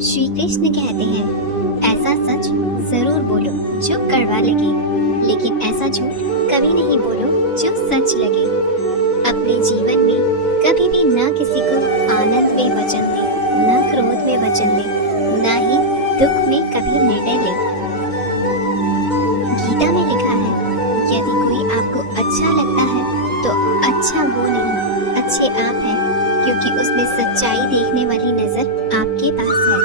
श्री कृष्ण कहते हैं, ऐसा सच जरूर बोलो जो कड़वा लगे, लेकिन ऐसा झूठ कभी नहीं बोलो जो सच लगे। अपने जीवन में कभी भी ना किसी को आनंद में वचन दे, ना क्रोध में वचन दे, ना ही दुख में कभी निर्णय ले। गीता में लिखा है, यदि कोई आपको अच्छा लगता है तो अच्छा वो नहीं, अच्छे आप हैं, क्योंकि उसमें सच्चाई देखने वाली नजर आपके पास है।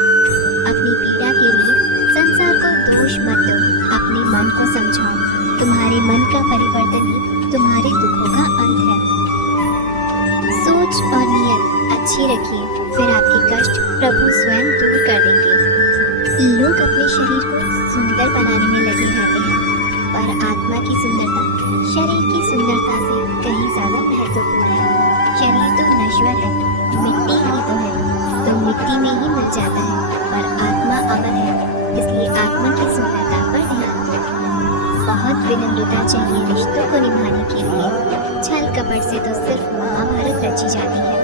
अपनी पीड़ा के लिए संसार को दोष मत दो, अपने मन को समझाओ। तुम्हारे मन का परिवर्तन ही तुम्हारे दुखों का अंत है। सोच और नियत अच्छी रखिए, फिर आपके कष्ट प्रभु स्वयं दूर कर देंगे। लोग अपने शरीर को सुंदर बनाने में लगे रहते हैं, पर आत्मा की सुंदरता शरीर की सुंदरता से कहीं ज्यादा महत्वपूर्ण है। शरीर तो नश्वर है, मिट्टी ही तो है, तो मिट्टी में ही मिल जाता है, पर आत्मा अमर है, इसलिए आत्मा की सुंदरता पर ध्यान दो। बहुत विनम्रता चाहिए रिश्तों को निभाने के लिए। छल कपट से तो सिर्फ महाभारत रची जाती है।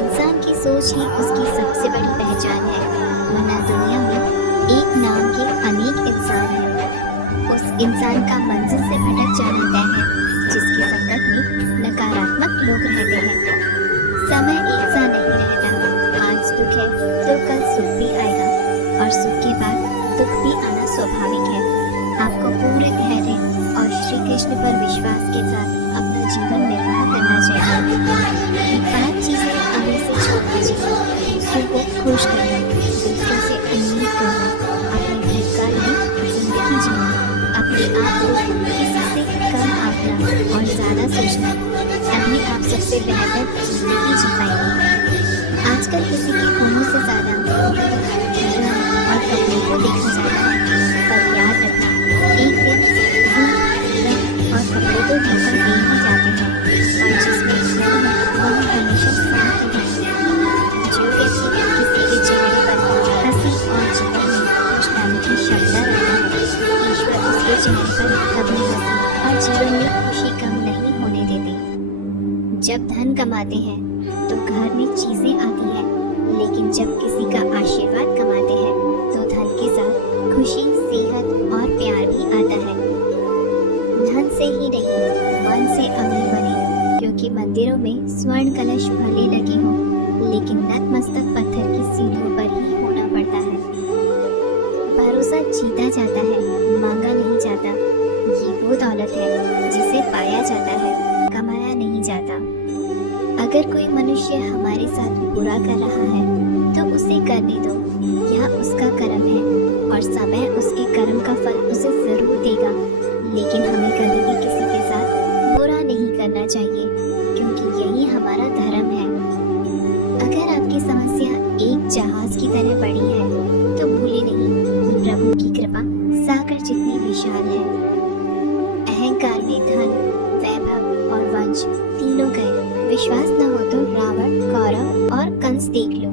इंसान की सोच ही उसकी सबसे बड़ी पहचान है, वरना दुनिया में एक नाम के अनेक इंसान हैं। उस इंसान का मंजिल से भटक जाना तय है जिसकी संगत में नकारात्मक लोग रहते हैं। समय एक सा नहीं रहता, आज दुख है तो कल सुख भी आएगा, और सुख के बाद दुख भी आना स्वाभाविक है। आपको पूरे धैर्य और श्री कृष्ण पर विश्वास के साथ अपना जीवन निर्वाह करना चाहिए। बात चीजें अभी से छोड़ दीजिए, दूसरों को खुश करना, दूसरों से उम्मीद करना, अपने भूतकाल में जिंदगी जीना, अपने आप को किसी से कम आंकना और ज्यादा सोचना, तभी आप सबसे बेहतर जिंदगी जी पाएंगे। आजकल किसी की उम्र से ज्यादा और कपड़े को देखा जाता है, पर याद रखना, एक दिन और कपड़े तो ढककर दे ही जाते हैं, और जिसमें वह हमेशा साथ रहेंगे। जो व्यक्ति किसी के चेहरे पर हंसी और जीवन में खुश लाने की क्षमता रखता है, ईश्वर उसके चेहरे पर कभी हंसी और जीवन में खुशी कम नहीं होने देते। जब धन कमाते हैं तो घर में चीजें आती हैं, लेकिन जब किसी का आशीर्वाद कमाते हैं तो धन के साथ खुशी, सेहत और प्यार भी आता है। धन से ही नहीं, मन से अमीर बने, क्योंकि मंदिरों में स्वर्ण कलश भले लगे हों, लेकिन नतमस्तक पत्थर की सीढ़ियों पर ही होना पड़ता है। भरोसा जीता जाता है, मांगा नहीं जाता। ये वो दौलत है जिसे पाया जाता है, कमाया नहीं जाता। अगर कोई मनुष्य हमारे साथ बुरा कर रहा है तो उसे करने दो, यह उसका कर्म है और समय उसके कर्म का फल उसे जरूर देगा। लेकिन हमें कभी भी किसी के साथ बुरा नहीं करना चाहिए, क्योंकि यही हमारा धर्म है। अगर आपकी समस्या एक जहाज की तरह बड़ी है तो भूले नहीं कि प्रभु की कृपा सागर जितनी विशाल है। अहंकार में धन, वैभव और वंश तीनों गए। विश्वास न हो तो रावण, कौरव और कंस देख लो।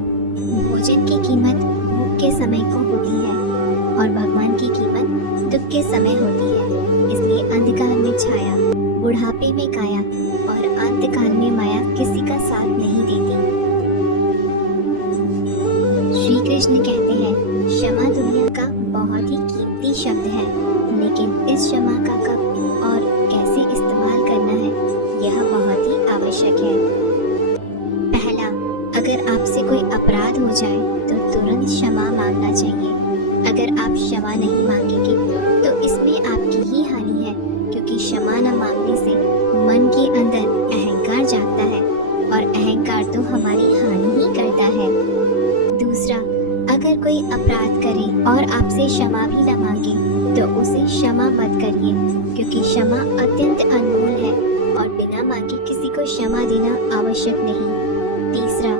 भोजन की कीमत भूख के समय को होती है, और भगवान की कीमत दुख के समय होती है। इसलिए अंधकार में छाया, बुढ़ापे में काया और अंतकाल में माया किसी का साथ नहीं देती। श्री कृष्ण कहते हैं, क्षमा दुनिया का बहुत ही कीमती शब्द है, लेकिन इस क्षमा का कब और कैसे इस्तेमाल करना है यह बहुत ही आवश्यक है। पहला, अगर आपसे कोई अपराध हो जाए तो तुरंत क्षमा मांगना चाहिए। अगर आप क्षमा नहीं मांगेंगे तो इसमें आपकी ही हानि है, क्योंकि क्षमा न मांगने से मन के अंदर अहंकार जागता है, और अहंकार तो हमारी हानि ही करता है। दूसरा, अगर कोई अपराध करे और आपसे क्षमा भी न मांगे तो उसे क्षमा मत करिए, क्योंकि क्षमा अत्यंत अनमोल है और बिना मांगे किसी को क्षमा देना आवश्यक नहीं। तीसरा,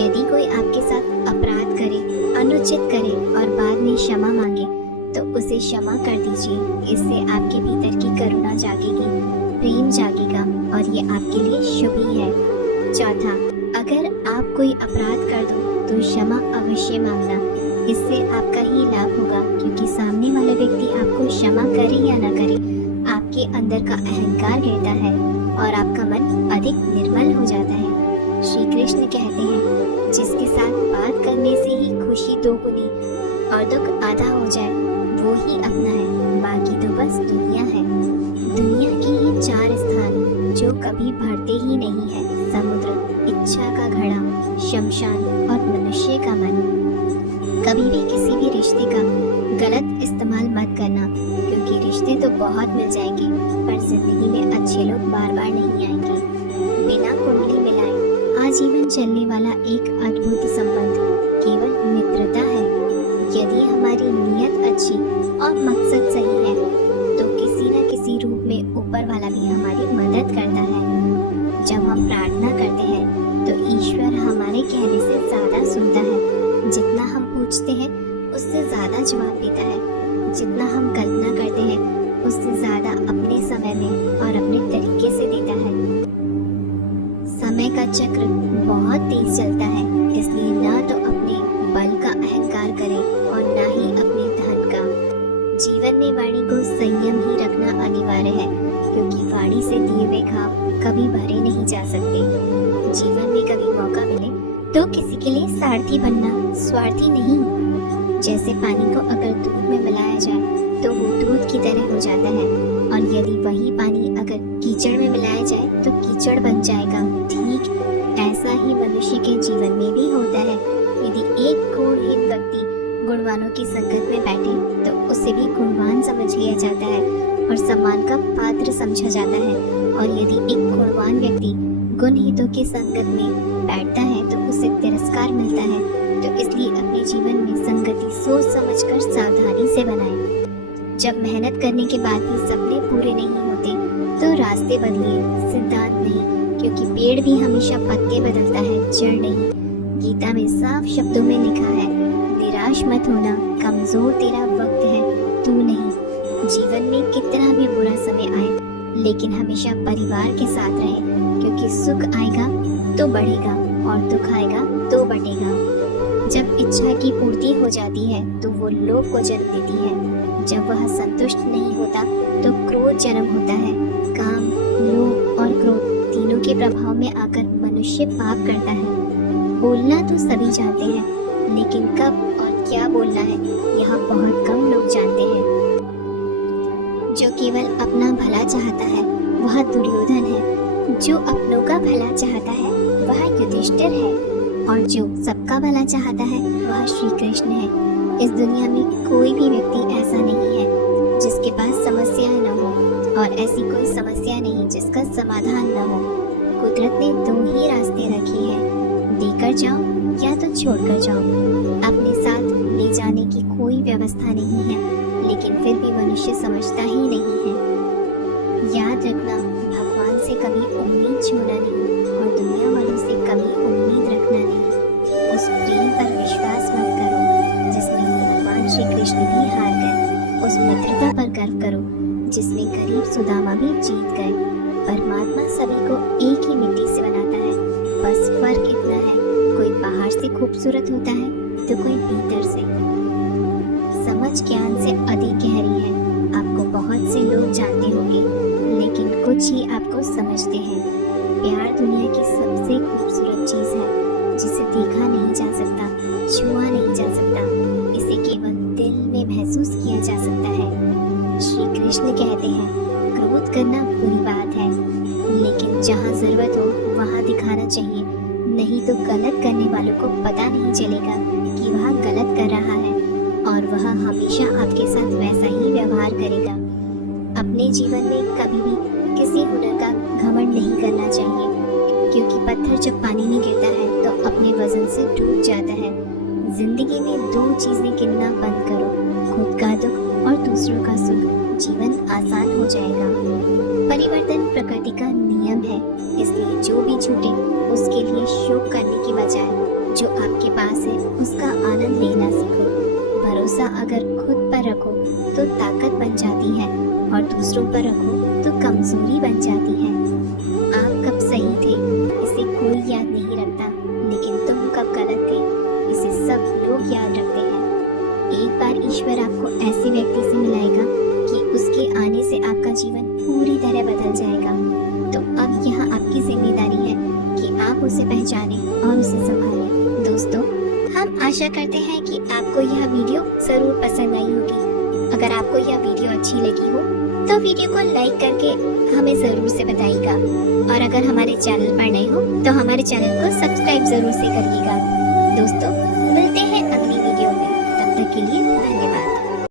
यदि कोई आपके साथ अपराध करे, अनुचित करे और बाद में क्षमा मांगे तो उसे क्षमा कर दीजिए। इससे आपके भीतर की करुणा जागेगी, प्रेम जागेगा और ये आपके लिए शुभ ही है। चौथा, अगर आप कोई अपराध कर दो तो क्षमा अवश्य मांगना, इससे आपका ही लाभ होगा, क्योंकि सामने वाला व्यक्ति आपको क्षमा करे या न करे, आपके अंदर का अहंकार गिरता है और आपका मन अधिक निर्मल हो जाता है। श्री कृष्ण कहते हैं, जिसके साथ बात करने से ही खुशी दोगुनी और दुख आधा हो जाए, वो ही अपना है, बाकी तो बस दुनिया है। दुनिया के ये 4 स्थान जो कभी भरते ही नहीं है, समुद्र, इच्छा का घड़ा, शमशान और मनुष्य का मन। कभी भी किसी भी रिश्ते का गलत इस्तेमाल मत करना, क्योंकि रिश्ते तो बहुत मिल जाएंगे, पर जिंदगी में अच्छे लोग बार बार नहीं आएंगे। बिना कुंडली मिलाए आजीवन चलने वाला एक अद्भुत संबंध केवल मित्रता है। यदि हमारी नीयत अच्छी और मकसद सही है, तो किसी न किसी रूप में ऊपर वाला भी हमारी मदद करता है। जब हम प्रार्थना करते हैं, तो ईश्वर हमारे कहने से ज्यादा सुनता है। जितना हम पूछते हैं, उससे ज्यादा जवाब देता है। जितना हम कल्पना करते हैं, उससे ज्यादा अपने समय में और अपने तरीके से देता है। समय का चक्र बहुत तेज चलता है, इसलिए ना तो अपने बल का अहंकार करें और ना ही अपने धन का। जीवन में वाणी को संयम ही रखना अनिवार्य है, क्योंकि वाणी से दिए हुए घाव कभी भरे नहीं जा सकते। जीवन में कभी मौका मिले तो किसी के लिए सारथी बनना, स्वार्थी नहीं। जैसे पानी को अगर दूध में मिलाया जाए तो वो दूध की तरह हो जाता है, और यदि वही पानी अगर कीचड़ में मिलाया जाए तो कीचड़ बन जाएगा। ठीक ऐसा ही मनुष्य के जीवन में भी होता है। यदि एक गुणहीन व्यक्ति गुणवानों की संगत में बैठे, तो उसे भी गुणवान समझ लिया जाता है और सम्मान का पात्र समझा जाता है। और यदि एक गुणवान व्यक्ति गुणहीनों की संगत में बैठता है, तो उसे तिरस्कार मिलता है। तो इसलिए अपने जीवन में संगति सोच समझकर सावधानी से बनाएं। जब मेहनत करने के बाद भी सपने पूरे नहीं होते, तो रास्ते बदलिए, सिद्धांत नहीं, क्योंकि पेड़ भी हमेशा पत्ते बदलता है, जड़ नहीं। गीता में साफ शब्दों में लिखा है, निराश मत होना, कमजोर तेरा वक्त है, तू नहीं। जीवन में कितना भी बुरा समय आए, लेकिन हमेशा परिवार के साथ रहें, क्योंकि सुख आएगा तो बढ़ेगा और दुख आएगा तो बटेगा। जब इच्छा की पूर्ति हो जाती है, तो वो लोभ को जन्म देती है। जब वह संतुष्ट नहीं होता, तो क्रोध जन्म होता है। काम, लोभ और क्रोध तीनों के प्रभाव में आकर मनुष्य पाप करता है। बोलना तो सभी जानते हैं, लेकिन कब और क्या बोलना है, यहाँ बहुत कम लोग जानते हैं। जो केवल अपना भला चाहता है, वह दुर्योधन है। जो अपनों का भला चाहता है, वह युधिष्ठिर है। और जो सबका भला चाहता है, वह श्री कृष्ण है। इस दुनिया में कोई भी व्यक्ति ऐसा नहीं है जिसके पास समस्याएं न हो, और ऐसी कोई समस्या नहीं जिसका समाधान न हो। कुदरत ने 2 ही रास्ते रखे हैं, देकर जाओ या तो छोड़कर जाओ। अपने साथ ले जाने की कोई व्यवस्था नहीं है, लेकिन फिर भी मनुष्य समझता ही नहीं है। याद रखना, भगवान से कभी उम्मीद छोड़ना नहीं, और दुनिया वालों से कभी उम्मीद रखना नहीं। उस प्रेम पर विश्वास मत करो जिसमें भगवान श्री कृष्ण भी हार गए। उस मित्रता पर गर्व करो जिसमें गरीब सुदामा भी जीत गए। परमात्मा सभी को एक ही मिट्टी से बनाता है, बस फर्क इतना है, कोई बाहर से खूबसूरत होता है तो कोई भीतर से। समझ ज्ञान से अधिक गहरी है। आपको बहुत से लोग जानते होंगे, लेकिन कुछ ही आपको समझते हैं। प्यार दुनिया की सबसे खूबसूरत चीज है, जिसे देखा नहीं जा सकता, छुआ नहीं जा सकता, इसे केवल दिल में महसूस किया जा सकता है। श्री कृष्ण कहते हैं, क्रोध करना बुरी बात है, लेकिन जहाँ जरूरत हो वहाँ दिखाना चाहिए, नहीं तो गलत करने वालों को पता नहीं चलेगा कि वह गलत कर रहा है, और वह हमेशा आपके साथ वैसा ही व्यवहार करेगा। अपने जीवन में कभी भी किसी हुनर का घमंड नहीं करना चाहिए, क्योंकि पत्थर जब पानी में गिरता है तो अपने वजन से टूट जाता है। जिंदगी में 2 चीजें गिनना बंद करो, खुद का दुख और दूसरों का सुख। जीवन आसान हो जाएगा। परिवर्तन प्रकृति का नियम है, इसलिए जो भी छूटे उसके लिए शोक करने की बजाय जो आपके पास है उसका आनंद लेना सीखो। भरोसा अगर खुद पर रखो तो ताकत बन जाती है, और दूसरों पर रखो तो कमजोरी बन जाती है। आप कब सही थे इसे कोई याद नहीं रखता, लेकिन तुम कब गलत थे इसे सब लोग याद रखते हैं। एक बार ईश्वर आपको ऐसे व्यक्ति से मिलाएगा कि उसके आने से आपका जीवन पूरी तरह बदल जाएगा। तो अब यहाँ आपकी जिम्मेदारी है कि आप आप उसे पहचाने और उसे संभालें। दोस्तों, हम आशा करते हैं कि आपको यह वीडियो जरूर पसंद आई होगी। अगर आपको यह वीडियो अच्छी लगी हो तो वीडियो को लाइक करके हमें जरूर से बताइएगा, और अगर हमारे चैनल पर नए हो तो हमारे चैनल को सब्सक्राइब जरूर से करिएगा। दोस्तों, मिलते हैं अगली